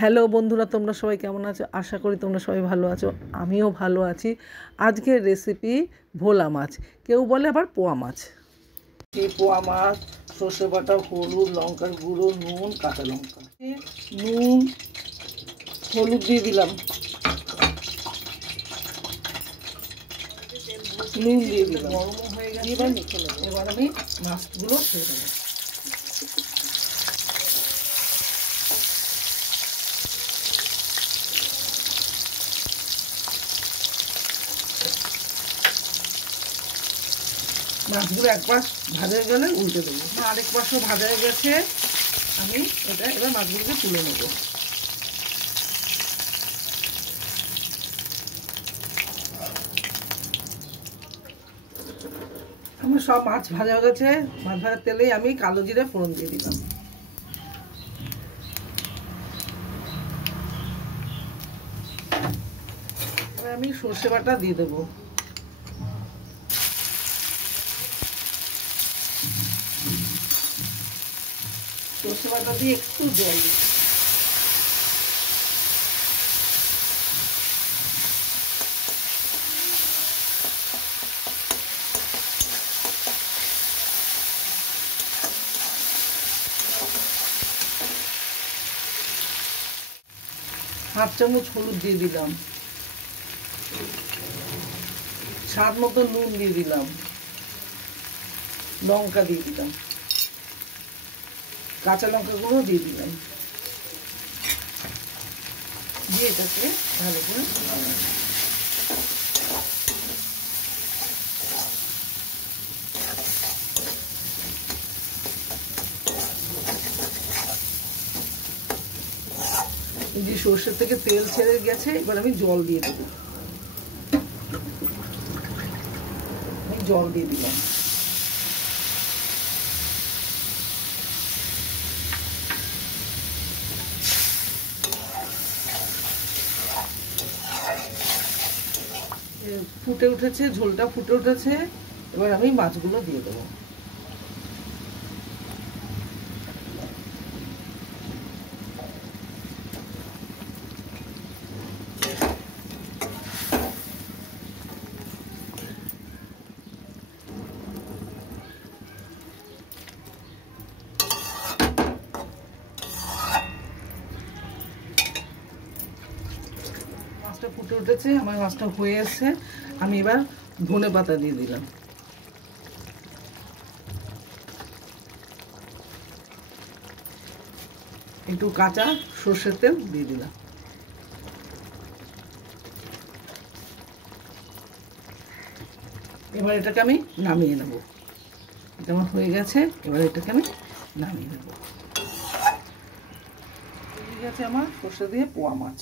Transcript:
Hello বন্ধুরা, তোমরা সবাই কেমন আছো? আশা করি তোমরা সবাই ভালো আছো। আমিও ভালো আছি। আজকের রেসিপি ভোলা মাছ, কেউ বলে আবার পোয়া মাছ। এই পোয়া মাছ সর্ষে বাটা, হলুদ, লঙ্কার গুঁড়ো, নুন, কাঁচা লঙ্কা, নুন হলুদ দিয়ে দিলাম, নুন দিয়ে দিলাম, গরমও হয়ে গেছে। এবার মেখে নেবো। এবার আমি মাছগুলো ছেড়ে দেবো। মাছগুলো এক পাশ ভাজা হয়ে গেলে উল্টে দেবো। আরেক পাশও ভাজা হয়ে গেছে। আমি এটা এবার মাছগুলোকে তুলে নেব। আমার সব মাছ ভাজা হয়ে গেছে। মাছ ভাজার তেলেই আমি কালো জিরে ফোড়ন দিয়ে দিলাম। এবার আমি সর্ষে বাটা দিয়ে দেবো। সর্ষে বাটা দিয়ে একটু জল দিই। হাফ চামচ হলুদ দিয়ে দিলাম, স্বাদ মতো নুন দিয়ে দিলাম, লঙ্কা দিয়ে দিলাম, কাঁচা লঙ্কাগুলো দিয়ে দিলাম, দিয়ে এটাকে ভালো করে এই যে সর্ষের থেকে তেল ছেড়ে গেছে। এবার আমি জল দিয়ে দেবো। আমি জল দিয়ে দিলাম। ফুটে উঠেছে, ঝোলটা ফুটে উঠেছে। এবার আমি মাছগুলো দিয়ে দেবো। মাছটা ফুটে উঠেছে, আমার মাছটা হয়ে এসছে। আমি এবার ধনে পাতা দিয়ে দিলাম, একটু কাঁচা সর্ষের তেল দিয়ে দিলাম। এবার এটাকে আমি নামিয়ে নেব। এটা আমার হয়ে গেছে। এবার এটাকে আমি নামিয়ে নেব। হয়ে গেছে আমার সর্ষে দিয়ে পোয়া মাছ।